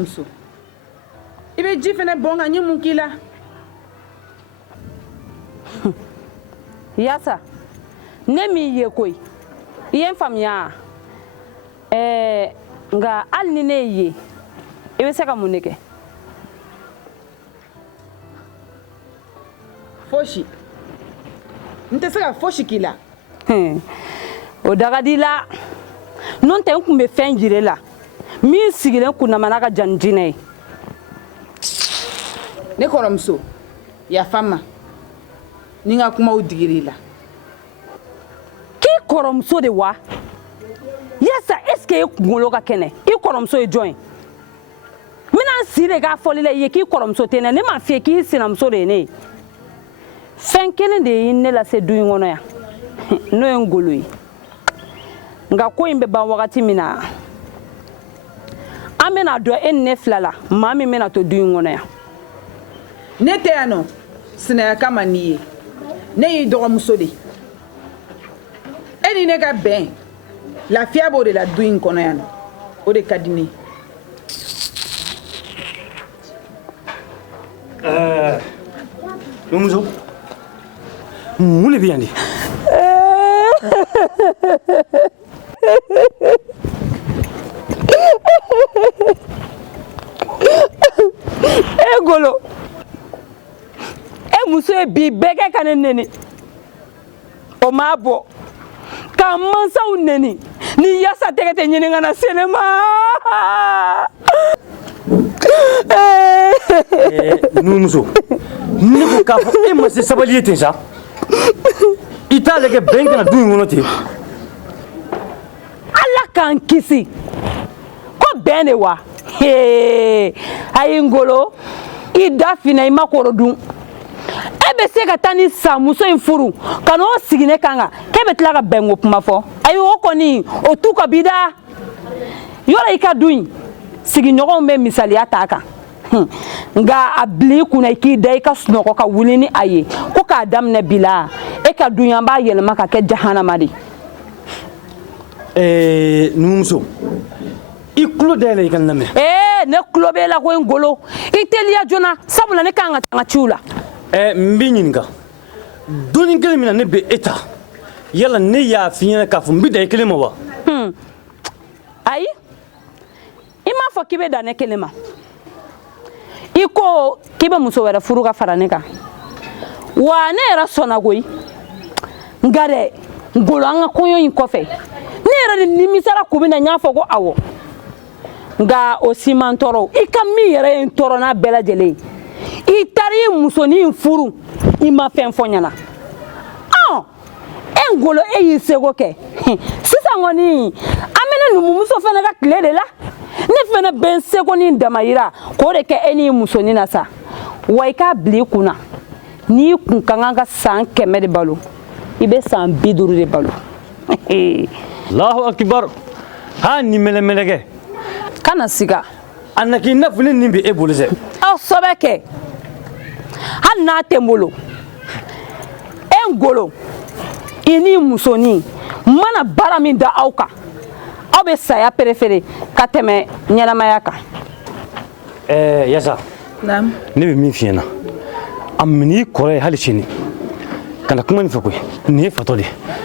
muso ibe ji fene bonga nyi mukila yasa ne mi ye koy yen famya nga al ni ne ye ibe saka munike foshi nte saka foshi kila o daga dila non te kun be fen jire la mi sigilen kunna manaka janjine ne koromso ya fama ninga kuma o digiri la ki koromso de wa yasa est-ce que ngolo ka kene I koromso e join mina sire ga folile ye ki koromso tene ne ma fie ki sinamso de ne fen kene de ne la se duin ngono ya no ngolo yi nga ko imbe ban wakati mina amena do en ne flala mami mena to duin ngono ya ne te ano sina ya kama niye ne yi dogo muso de eni ne ka ben la fiabo de la duin kono ya no o de kadini muso mune biyandi Golo muso e bi bege kan neni o ma bo ka mansaw neni ni yasa tegete nyini ngana sinema nu muso ni ko ka fo e ma se sabali te sa ita lege ben kana du ngono te ala kan kisi ko bene wa ayi ngolo I da fina I makoro dun ebe se ka tani sa muso in furu kana o sigine kanga kebe tla ka bengo kuma fo ayi o koni o tu ka bida yora I ka dun sigi nyogon be misali ataka nga abli kuna ki dai ka snoko ka wulini aye ko ka dam ne bila e ka dunya ba yelma ka ke jahannama di numso I kulo dele kan name ne kulo be la ko ngolo itelia jona sabula ne kanga tanga chula mbinyinga doni kele mina ne be eta yala ne ya finya ka fu mbi dai kele mawa ai ima fo kibe da ne kele ma iko kibe muso wera furu ka fara ne ka wa ne era sona goyi ngare ngolo anga koyo yin kofe ne era ni misala kubina nya fo go awo nga o simantoro I ka mi yere en toro na bela jele I tari musoni furu I ma fen fonyana engolo e yisego ke sisa ngoni amene numu muso fena ka kle de la ne fena ben sego ni damayira ko de ke eni musoni na sa wai ka bli kuna ni kun kanga ka san keme de balo ibe san biduru de balo Allahu akbar ha ni mele melege kana siga annaki nafuni nimbi e bolise sobeke hanna tembolo engolo ini musoni mana bara min da auka abe saya préféré ka teme nyalamaya ka yasa nam ne be min fiena amni kore halishini kana kuma ni fakoy ne fatole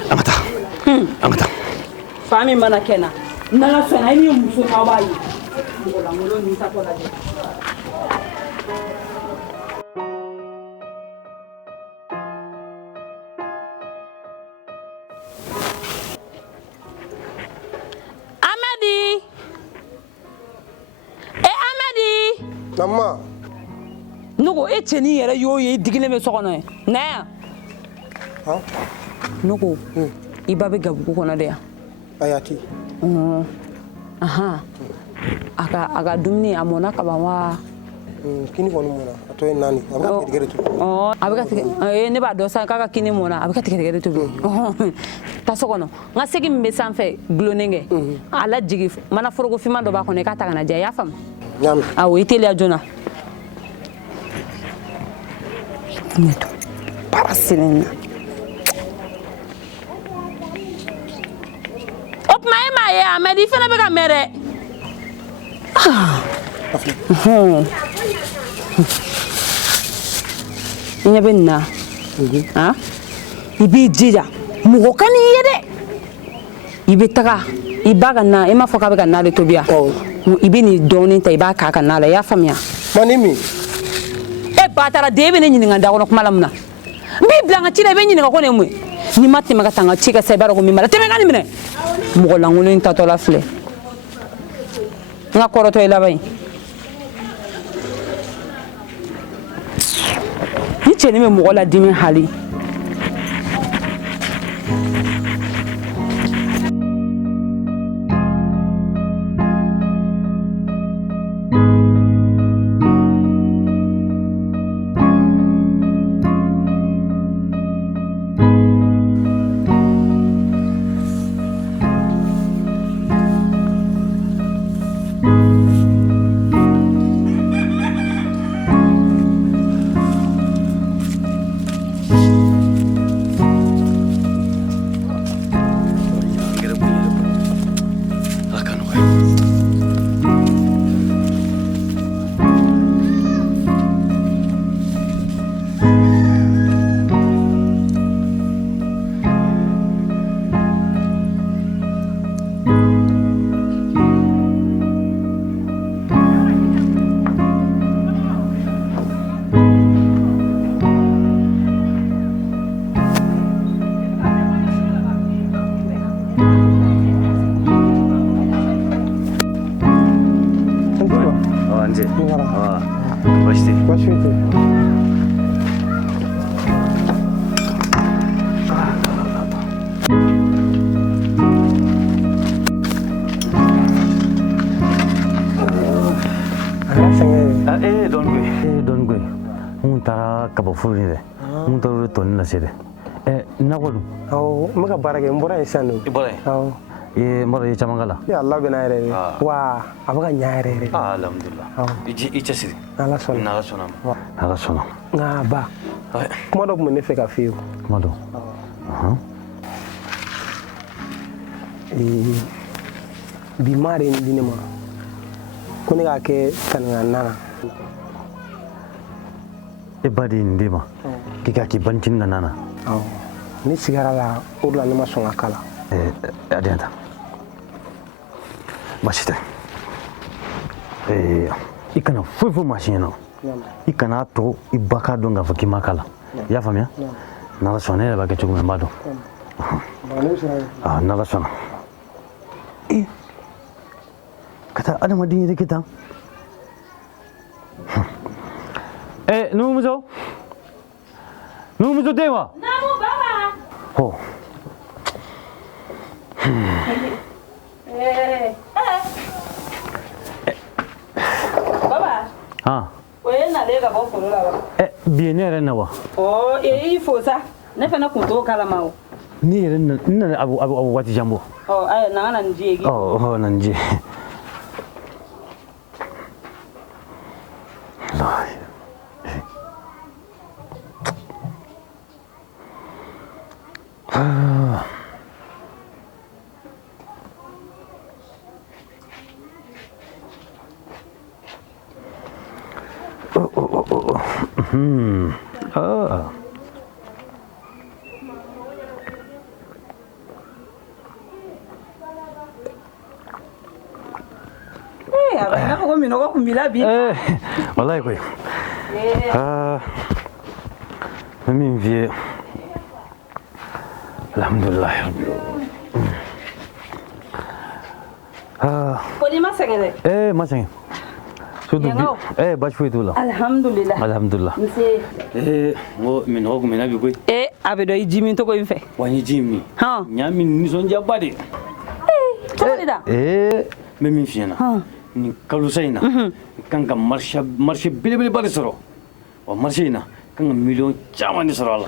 amata fami mana kena nala sona ini muso ka bayi ngola ngolo ni ta kola de Namma nugo e cheni yere yo ye digile me sokono na ha nugo ibabe gabu kono de ayati aha aga dumni amona ka banwa kini kono mona atoy nani abaka tigere to abaka ne ba do san kaka kini mona abaka tigere to ta sokono nga segi mbe sanfe glonenge ala jigi mana forogo fima do ba kono ka ta kana je ya fam nyam awo itelia jona neto parasilena op mai ya amedi fena be ka mere nya bɛ na i b'i jija mɔgɔ ka n'i ye dɛ i bɛ taga i ba ka na i m'a fɔ k'a bɛ ka na de tobi yan i bɛ nin dɔɔnin ta i b'a k'a ka na la i y'a faamuya mani min e ba taara den e bɛ ne ɲininka da kɔnɔ kuma la mun na n b'i bila n ka ci la i bɛ ɲininka ko ne mun ye n'i ma tɛmɛ ka taa n ka ci kɛ sa i b'a dɔn ko min b'a la tɛmɛ ka nin minɛ mɔgɔ lankolon in tatɔ la filɛ n ka kɔrɔtɔ i laban ni cɛnin bɛ mɔgɔ ladimi hali maka baara kɛ n bɔra yen sisan i bɔra yen mɔrɔ ye caman kala Allah bɛna yɛrɛ de wa a bɛ ka ɲa yɛrɛ yɛrɛ alhamdulillah i cɛsiri ala sɔnna ala sɔnna nka ba kuma dɔ tun bɛ ne fɛ ka f'i ye kuma dɔ bi maa de di ne ma ko ne k'a kɛ taninka nana e ba de ye nin d'e ma k'i k'a k'i banicinin ka nana ne sigara la o de la ne ma sɔn ka kala adiyan ta baasi tɛ i kana foyi fɔ maa si ɲɛna i kana to i ba k'a dɔn k'a fɔ k'i ma kala i y'a faamuya n'ala sɔnna ne yɛrɛ b'a kɛ cogo min n b'a dɔn n'ala sɔnna ka taa adamaden yɛrɛ kɛ tan numumuso den wa oh Baba. O ye nale ka bɔ foro la wa? Bi ne yɛrɛ na wa? I fo sa. Ne fana kun t'o kalama o. Ne yɛrɛ na a waati jan bɔ. Ayi na nin ji ye. Na nin ji. Wallahi koy min fiye alhamdulillah ko di ma sɛgɛn dɛ ma sɛgɛn surtout baasi foyi t'o la alhamdulillah ngo min nɔgɔ kun bɛ na bi koyi a bɛ dɔn i ji min togo in fɛ wa n ye ji min ɲa min nisɔndiyaba de cogo de da n bɛ min f'i ɲɛna nin kalosa in na kan ka marché belebeleba de sɔrɔ wa marché in na kan ka miliyɔn caman de sɔrɔ a la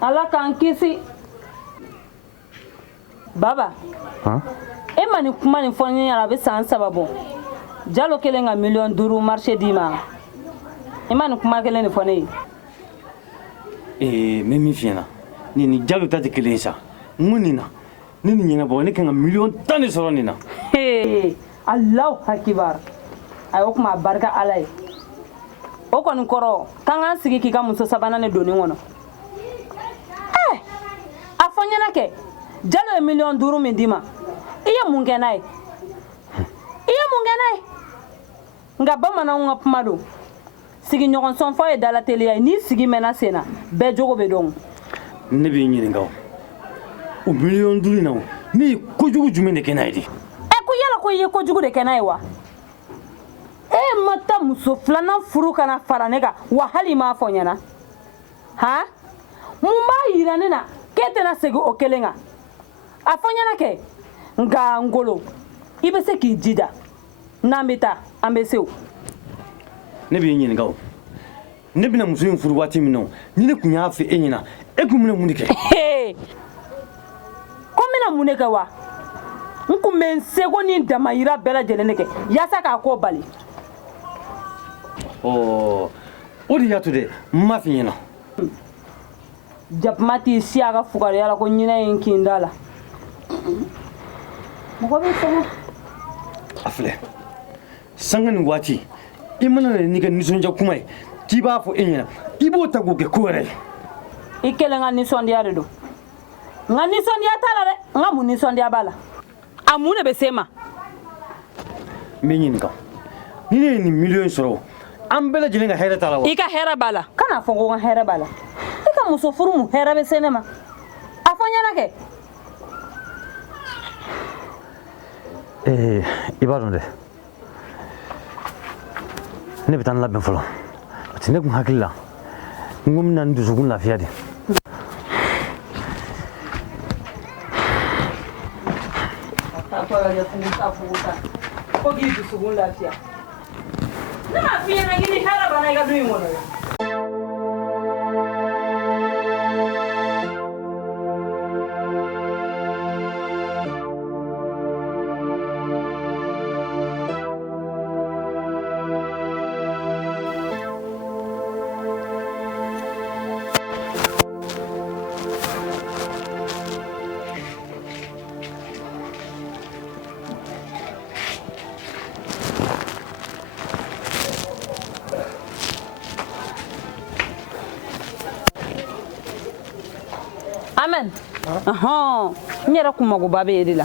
ala k'an kisi baba e ma nin kuma nin fɔ ne ɲɛna a bɛ san 3 bɔ jalo kelen ka miliyɔn 5 marché d'i ma e ma nin kuma kelen de fɔ ne ye n bɛ min f'i ɲɛna nin jalo ta tɛ kelen ye sa mun nin na ni nyina bo ni kan million tan ni soro ni na Hey, Allahu Akbar. Ayo kuma barka alai. O kɔni kɔrɔ kan ka sigi k'i ka muso sabanan ne doni kɔnɔ. A fɔ ɲɛna kɛ Jalo ye miliyɔn 5 min d'i ma. I ye mun kɛ n'a ye? Nka bamananw ka kuma don. Sigiɲɔgɔnsɔn fɔ ye dalateliya ye. N'i sigi mɛnna sen na bɛɛ jogo bɛ dɔn. ne b'i ɲininka o million 5 na ni kojugu jumɛn de kɛ n'a ye di Ko yala ko i ye kojugu de kɛ n'a ye wa? E ma taa muso filanan furu kana fara ne kan wa hali i m'a fɔ ɲɛna. Han? Mun b'a yira ne na k'e tɛna segin o kelen kan? A fɔ ɲɛna kɛ. Nka Ngolo, i bɛ se k'i jija. N'an bɛ taa, an bɛ se o. ne b'i ɲininka o ne bɛna muso in furu waati min na ni ne kun y'a fɛ e ɲɛna e kun bɛna mun de kɛ Ko n bɛna mun de kɛ wa? N kun bɛ n seko ni n damayira bɛɛ lajɛlen de kɛ yaasa k'a ko bali. o de y'a to dɛ n m'a f'i ɲɛna Jakuma t'i si a ka fugariya la ko ɲinɛ ye n kin da la. Mɔgɔ bɛ sɛgɛn. a filɛ sanga ni waati i mana na n'i ka nisɔndiya kuma ye k'i b'a fɔ e ɲɛna i b'o ta k'o kɛ ko wɛrɛ ye I kelen ka nisɔndiya de don. Nka nisɔndiya t'a la dɛ. N ka mun nisɔndiya b'a la? A mun de bɛ se ma? n bɛ ɲininka ni ne ye nin million sɔrɔ an bɛɛ lajɛlen ka hɛrɛ t'a la wa I ka hɛrɛ b'a la. Kana fɔ ko n ka hɛrɛ b'a la. I ka muso furu mun hɛrɛ bɛ se ne ma? A fɔ ɲɛna kɛ. i b'a dɔn dɛ ne bɛ taa n labɛn fɔlɔ parce que ne kun hakili la n ko n bɛna n dusukun lafiya de Ko k'i dusukun lafiya. Ne m'a f'i ɲɛna k'i ni hɛrɛ banna i ka du in kɔnɔ dɛ. Amen. N yɛrɛ kun magoba bɛ e de la.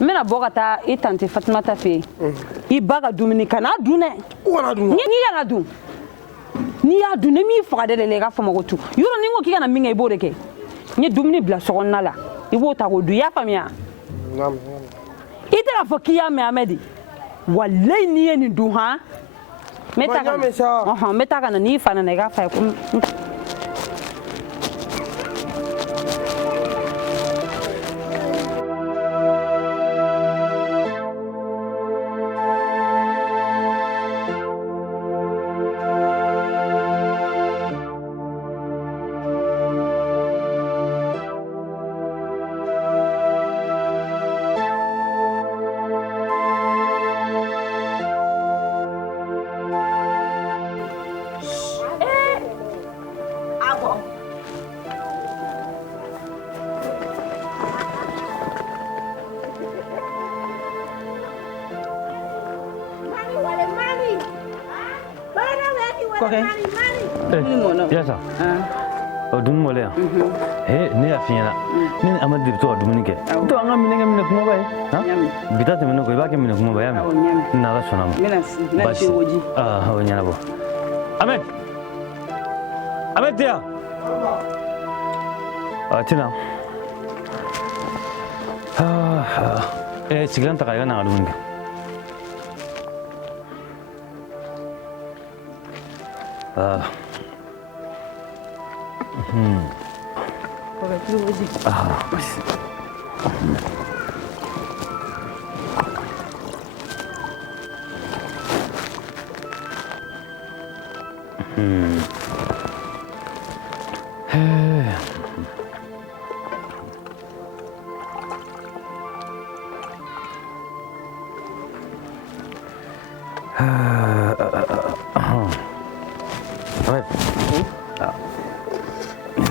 N bɛna bɔ ka taa i tante Fatumata fɛ yen. I ba ka dumuni kana dun dɛ. N'i kana dun. N'i y'a dun ni min faga de la i ka fɔ ma ko tu. Yɔrɔ ni n ko k'i kana min kɛ i b'o de kɛ. N ye dumuni bila sokɔnɔna la. I b'o ta k'o dun. I y'a faamuya? I tɛ k'a fɔ k'i y'a mɛn Amɛdi. Walayi n'i ye nin dun han. N bɛ taa ka na n'i fa nana i k'a f'a ye ko Yasa o dumuni mɔlen yan ne y'a f'i ɲɛna ne ni Amadu de bɛ to ka dumuni kɛ to an ka minɛ kɛ minɛ kumaba ye bi ta tɛmɛnen kɔ i b'a kɛ minɛ kumaba ye y'a mɛn ni Ala sɔnna ma basi o ɲɛnabɔ Amadu tɛ yan Tina sigilan ta ka i ka na ka dumuni kɛ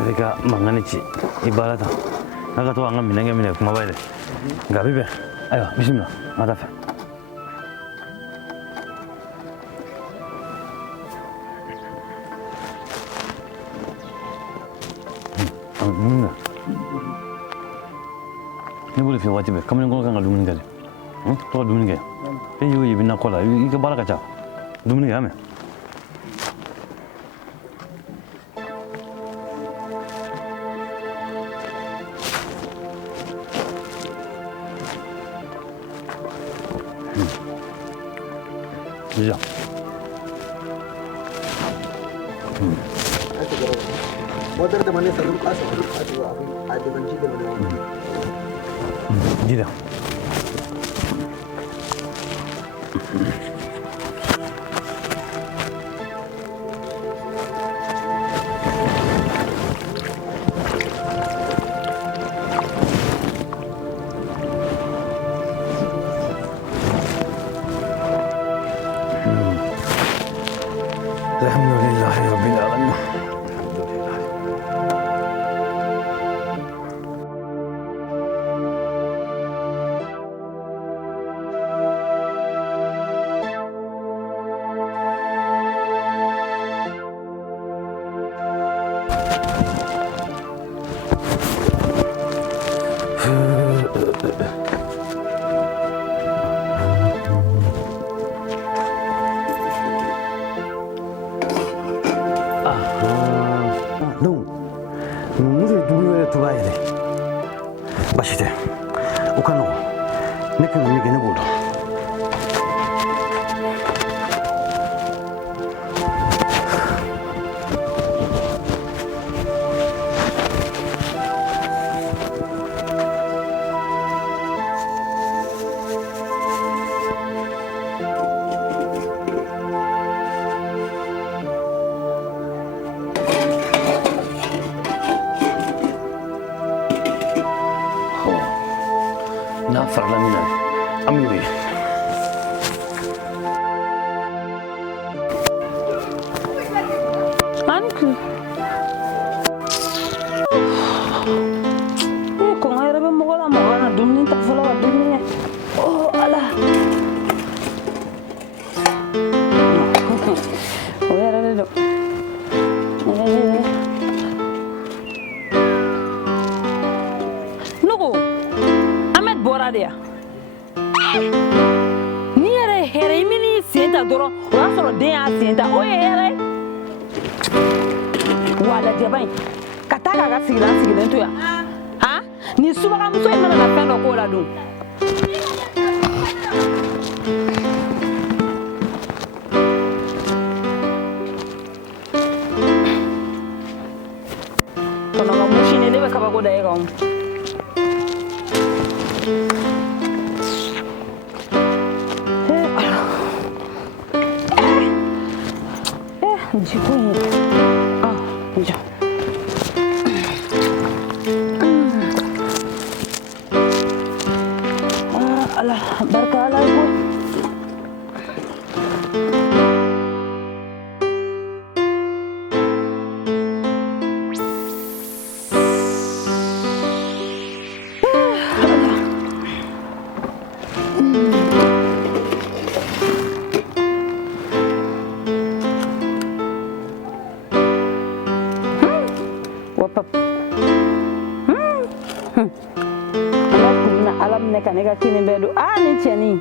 Mereka mangan ci ibarat Aga to anga minenge kuma baile. Gabi be. Ayo, bismillah. Mata fa. Ni boleh fi wati be. Kamu ngol kan dumun gale. To dumun gale. Pe yu yibina kola. Ika baraka cha. Dumun gale ame. Déjà. Dis-le. الحمد لله رب العالمين. Donc, nous devons tout bailler. Bachite, au canon, n'est que nous gagnons boulot. Na farla mina amnoi Anku ko ngai rabe mo gola mo na dumni ta fola wa dumni oh ala o ya rale do nugo Ahmed bora dia ni yɛrɛ hɛrɛ i mini sen ta dɔrɔn o y'a sɔrɔ den y'a sen ta o ye hɛrɛ wa lajɛba in ka taa k'a ka sigilen to yan han nin subagamuso in mana na fɛn dɔ k'o la dun kɔnɔga musi ne bɛ kabako da e kan Jikun ja Allah barka Allah ko alam ne ka ne ka kini bɛɛ don ni cɛnin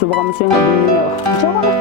subagamuso in ka dumuni wa jawala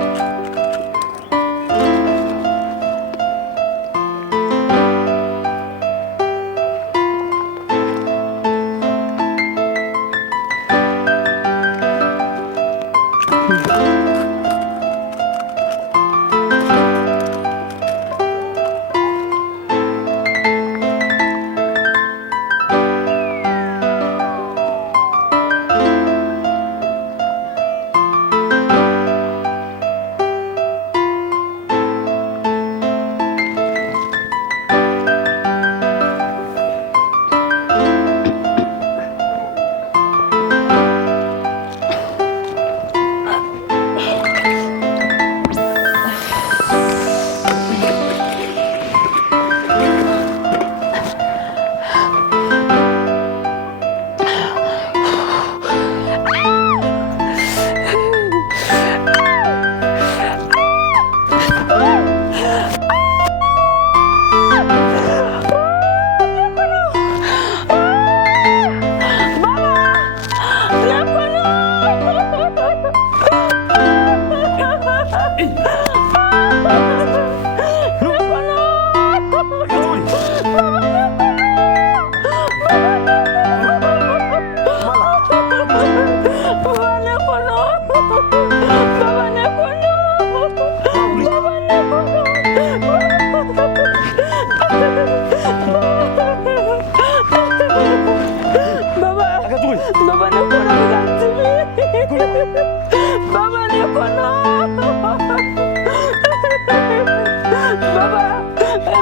Baba ne kono.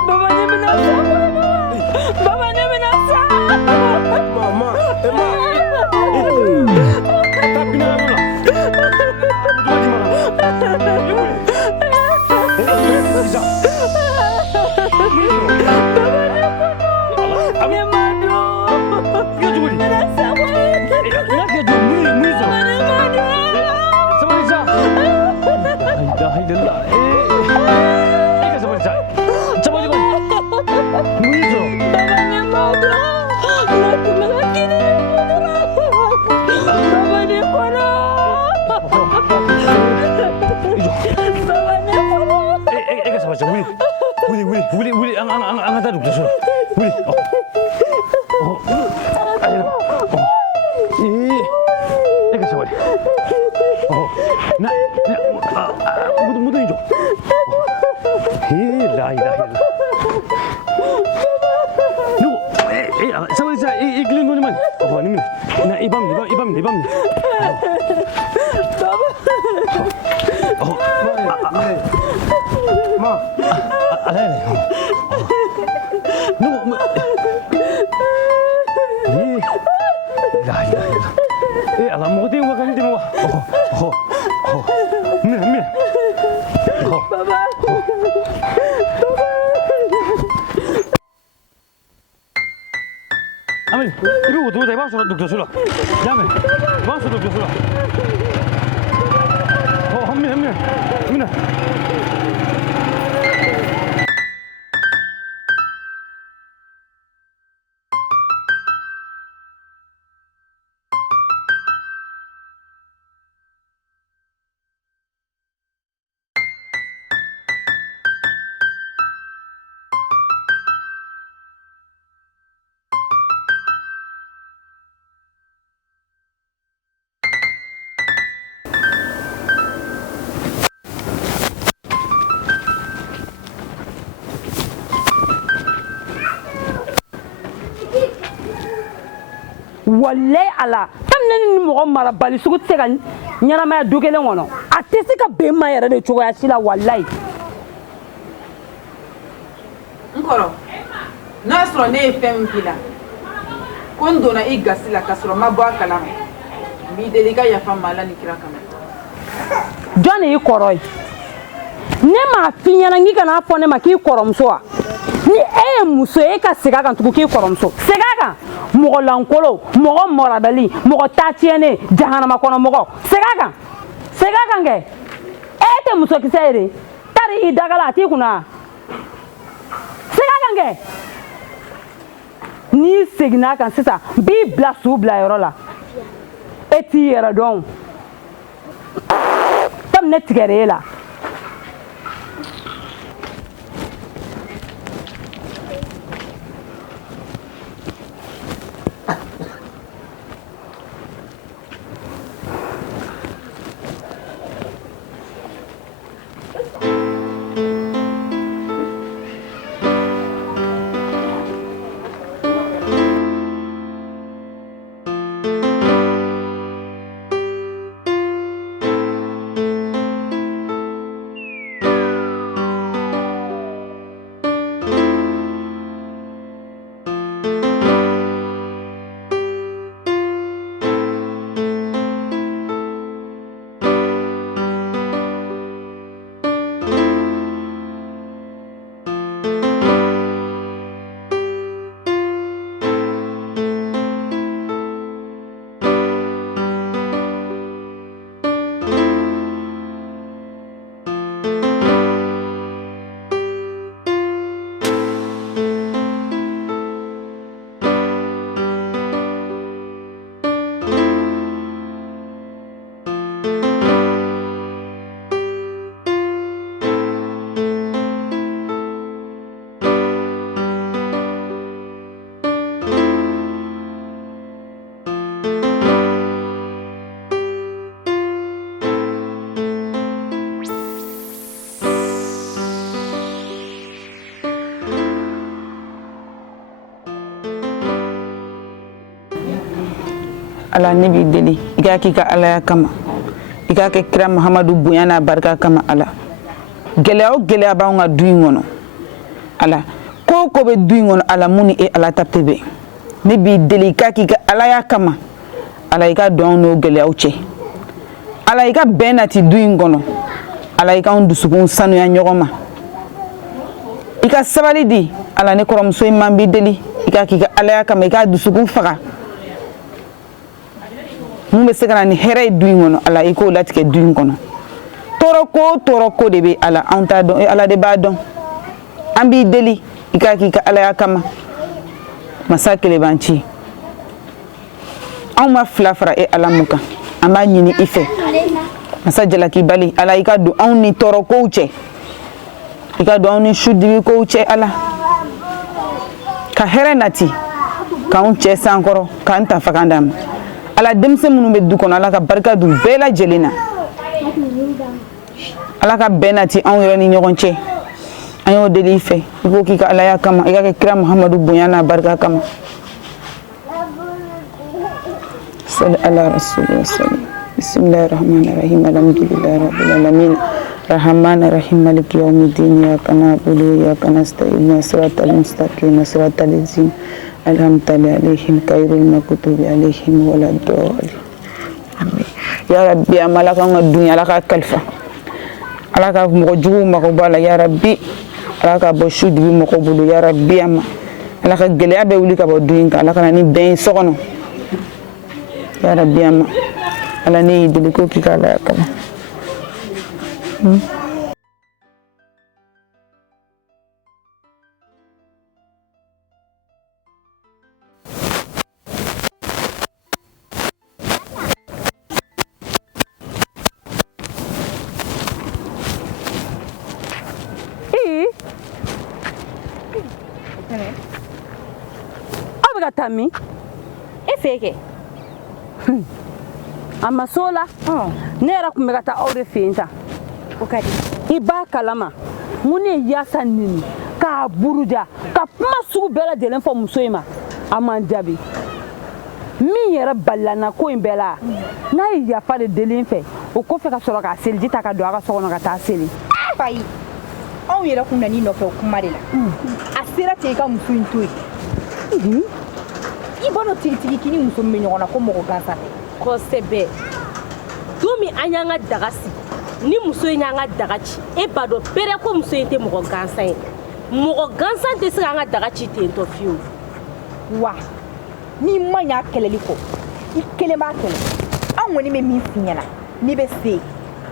Baba ne minasa. Baba ne minasa. Mama, Wuli, ang taduk tu suruh. Wuli. Ayo. Eka sawali. Mudu hijau. Lah. Nu, sawali sa iklin mo naman. Ni mana? Na ibam. Ma. Alay. Nu. Lah. Alam mo din wag hindi mo. Mira. Baba. Amin, ibu tu dah masuk doktor sudah. Jangan, masuk doktor sudah. Oh, Amin. Wallahi ala tamne ni mo mara bali sugu te ka nyanama ya dogelen wono atese ka be ma yere de cogo ya sila wallahi nkoro na soro ne fem bila kondo na igasila kasoro mabo akala mi delika ya famala ni kira kama jone yi koroi ne ma finyana ngi kana fo ne ma ki koromso a ni muso e ka sega kan tugu ki koromso sega kan mogo lankolo mogo morabeli mogo tatiene jahanama kono mogo sega kan ke te muso kisere tari idagala ti kuna sega kan ke ni segna kan sisa bi bla su bla yoro la eti yera don tam ne tigere la ala ne b'i deli i ka k'i ka alaya kama ika ke kira Muhammadu bonyana barka kama ala gɛlɛya o gɛlɛya b'anw ka du in kɔnɔ ala ko ko bɛ du in kɔnɔ ala mun ni e ala ta tɛ bɛn ne b'i deli k'a k'i ka alaya kama ala i ka don anw n'o gɛlɛyaw cɛ ala i ka bɛn nati du in kɔnɔ ala i k'anw dusukun sanuya ɲɔgɔn ma i ka sabali di ala ne kɔrɔmuso in man b'i deli i ka k'i ka alaya kama i ka dusukun faga mun bɛ se ka na ni hɛrɛ ye du in kɔnɔ ala i k'o latigɛ du in kɔnɔ tɔɔrɔ ko de bɛ ala anw t'a dɔn ala de b'a dɔn an b'i deli i ka k'i ka alaya kama masa kelen b'an ci anw ma fila fara e ala mun kan an b'a ɲini i fɛ masa jalaki bali ala i ka don anw ni tɔɔrɔ kow cɛ i ka don anw ni sudimi kow cɛ ala ka hɛrɛ nati k'anw cɛ sankɔrɔ k'an ta faga d'a ma ala denmisɛn minnu bɛ du kɔnɔ ala ka barika don bɛɛ lajɛlen na ala ka bɛn nati anw yɛrɛ ni ɲɔgɔn cɛ an y'o deli i fɛ i ko k'i ka alaya kama i ka kɛ kira Muhammadu bonya n'a barika kama sali ala rasulillah sallam bismillahir rahmanir rahim alhamdulillahi rabbil alamin rahmanir rahim maliki yawmiddin iyyaka na'budu wa iyyaka nasta'in siratal mustaqim siratal ladzina an'amta alaihim ghayril maghdubi alaihim waladdallin amin ya rabbi amala kan ka dunya ala ka kalifa ala ka mɔgɔ jugu mago b'a la ya rabbi ala ka bɔ su dibi mɔgɔ bolo ya rabbi ama ala ka gɛlɛya bɛ wuli ka bɔ du in kan ala ka na ni bɛn ye so kɔnɔ ya rabbi ama ala ne y'i deli ko k'i ka alaya kama Tami e feke amma sola ne yɛrɛ kun bɛ ka taa aw de fɛ yen tan o ka di i b'a kalama mun ne yaasa nini k'a buruja ka kuma sugu bɛɛ lajɛlen fɔ muso in ma a man jaabi min yɛrɛ balilana ko in bɛɛ la n'a ye yafa de deli fɛ o kɔfɛ ka sɔrɔ k'a seliji ta ka don a ka so kɔnɔ ka taa seli fayi anw yɛrɛ kun na ni nɔfɛ o kuma de la a sera cɛ i ka muso in to yen i b'a dɔn tigitigi k'i ni muso min bɛ ɲɔgɔn na ko mɔgɔ gansan tɛ kosɛbɛ don min an y'an ka daga sigi ni muso in y'an ka daga ci e b'a dɔn bɛrɛ ko muso in tɛ mɔgɔ gansan ye mɔgɔ gansan tɛ se k'an ka daga ci ten tɔ fiyewu wa n'i ma ɲɛ a kɛlɛli kɔ i kelen b'a kɛlɛ an kɔni bɛ min f'i ɲɛna n'i bɛ se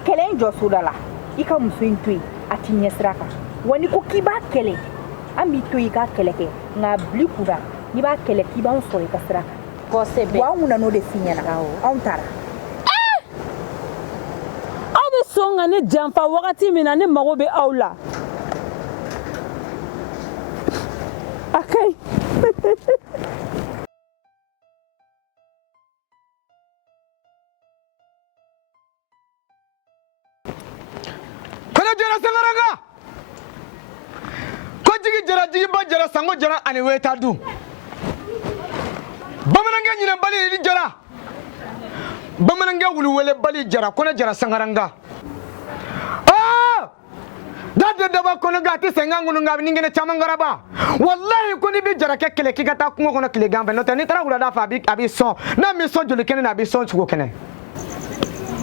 kɛlɛ in jɔ soda la i ka muso in to yen a t'i ɲɛsira kan wa n'i ko k'i b'a kɛlɛ an b'i to yen i k'a kɛlɛ kɛ nka bili kunna n'i b'a kɛlɛ k'i b'anw sɔrɔ i ka sira kan kosɛbɛ wa an kun na n'o de f'i ɲɛna anw taara aw bɛ sɔn ka ne janfa wagati min na ne mago bɛ aw la a ka ɲi jara sangaranga ko jigi jara jigi ba jara sango jara ani weta du bamanange nyina bali ni jara bamanange wulu wele bali jara ko jara sangaranga dade daba kono gati senga ngunu ngabi ningene chamangara ba wallahi ko ni bi jara ke kele kigata ko kono kile gambe no tani tara wula da fa abi son na mi son joli kene na abi son chugo kene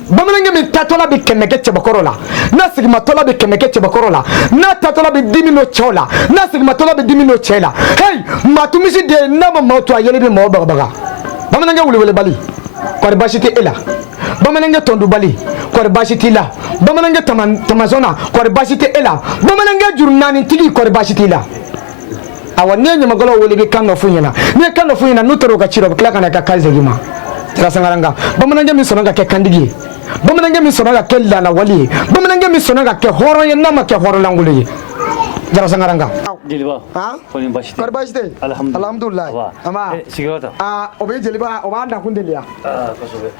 bamanange mi tatola bi kemeke chebakorola na sigma tola bi kemeke chebakorola na tatola bi dimino chola na sigma tola bi dimino chela hey matumisi de na ma to ayele bi mo baga bamanange wule bali ko bashiti ela bamanange tondu bali ko bashiti la bamanange tamazona ko bashiti ela bamanange jurnani tigi ko bashiti la awani nyama golo wule bi kanno funyana ne kanno funyana nutoro ka chiro kla kana ka kalze gima tara sangaranga bamanange mi sonanga ke kandigi bamanange mi sonanga ke lana wali bamanange mi sonanga ke horo ye nama ke horo langule jara sangaranga jeliba ha foni bashite ko bashite alhamdulillah ama sigota obe jeliba o anda kundelia kasobe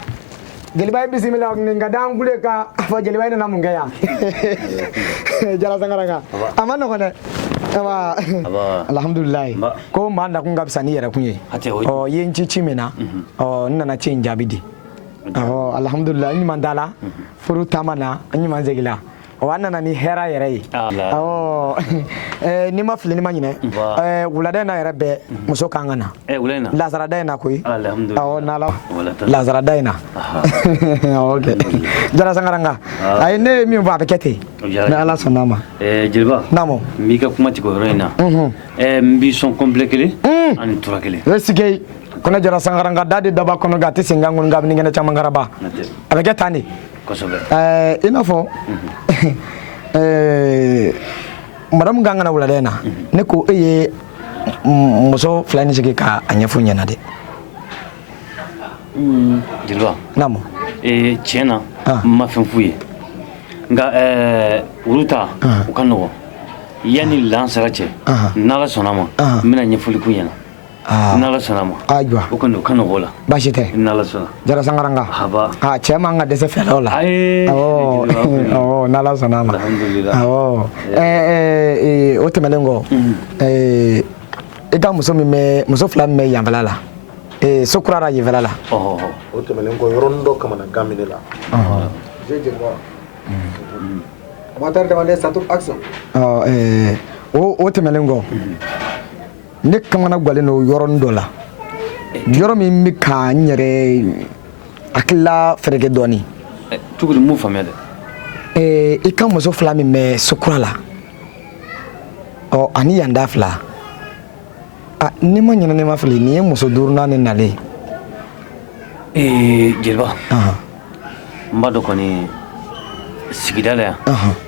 jeliba bismillah nga dangule ka fa jeliba ina namunga ya jara sangaranga ama no kone ama alhamdulillah ko manda kunga bisani yara kunye o yenchi chimena o nana change abidi awɔ alhamdulillah ɲuman dala furu taama na ɲuman segila wa nana ni hɛra yɛrɛ ye awɔ ni ma fili ni ma ɲinɛ wulada in na yɛrɛ bɛɛ muso kan ka na lazarada in na koyi awɔ n'ala lazarada in na awɔ kɛ jara sangaranga ayi ne ye min fɔ a bɛ kɛ ten ni ala sɔnn'a ma jeliba naamu n b'i ka kuma tigɛ o yɔrɔ in na n b'i sɔn complet kelen ani tura kelen sike kɔnɔ jara sangaranga da de daba kɔnɔ ga a tɛ sen kan ŋunu ga a bɛ ni kɛnɛ caman garaba a bɛ kɛ tan de i n'a fɔ madamu kan ka na wulada in na ne ko e ye muso fila ni sigi ka a ɲɛfɔ ɲɛna de jeliba naamu tiɲɛ na n ma fɛn f'u ye nka olu ta u ka nɔgɔ yanni lansara cɛ n'ala sɔnna ma n bɛna ɲɛfɔli k'u ɲɛna n'ala sɔnna ma ayiwa o kɔni o ka nɔgɔ o la baasi tɛ n'ala sɔnna jara sangaranga cɛ man ka dɛsɛ fɛlaw la awɔ n'ala sɔnna ma awɔ o tɛmɛnen kɔ i ka muso fila min bɛ yanfɛla la sokurara yenfɛla la o tɛmɛnen kɔ yɔrɔnin dɔ kamana gan min ne la o tɛmɛnen kɔ ne kamana gwalen do yɔrɔnin dɔ la yɔrɔ min bɛ ka n yɛrɛ hakilila fɛrɛkɛ dɔɔnin cogo di mun faamuya dɛ i ka muso fila min bɛ sokura la ani yanda fila ni ma ɲɛna ne ma fili nin ye muso duurunan ne nalen jeliba n b'a dɔn kɔni sigida la yan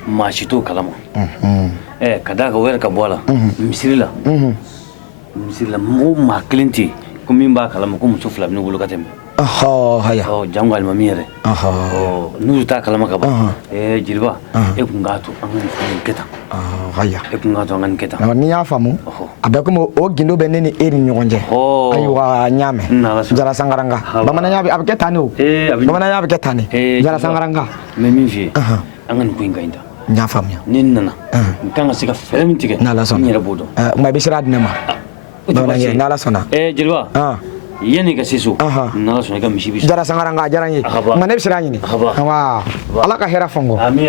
maa si t'o kalama ka d'a kan o yɛrɛ ka bɔ a la misiri la mɔgɔ maa kelen tɛ yen ko min b'a kalama ko muso fila bɛ ne bolo ka tɛmɛ haya jango alimami yɛrɛ n'u t'a kalama ka ban jeliba e kun k'a to an ka nin fɛn in kɛ tan haya e kun k'a to an ka nin kɛ tan n'i y'a faamu a bɛ komi o gindo bɛ ne ni e ni ɲɔgɔn cɛ ayiwa n y'a mɛn jara sangaranga bamananya a bɛ kɛ tan de o bamananya bɛ kɛ tan de jara sangaranga n bɛ min f'i ye an ka nin ko in ka ɲi ta n y'a faamuya ni n nana n kan ka se ka fɛɛrɛ min tigɛ n'ala sɔnna n yɛrɛ b'o dɔn nka i bɛ sira di ne ma bamananya n'ala sɔnna jeliba yanni ka se so n'ala sɔnna i ka misi bi jara sangaranga a diyara n ye nka ne bɛ sira ɲini ala ka hɛrɛ fɔ n kɔ amin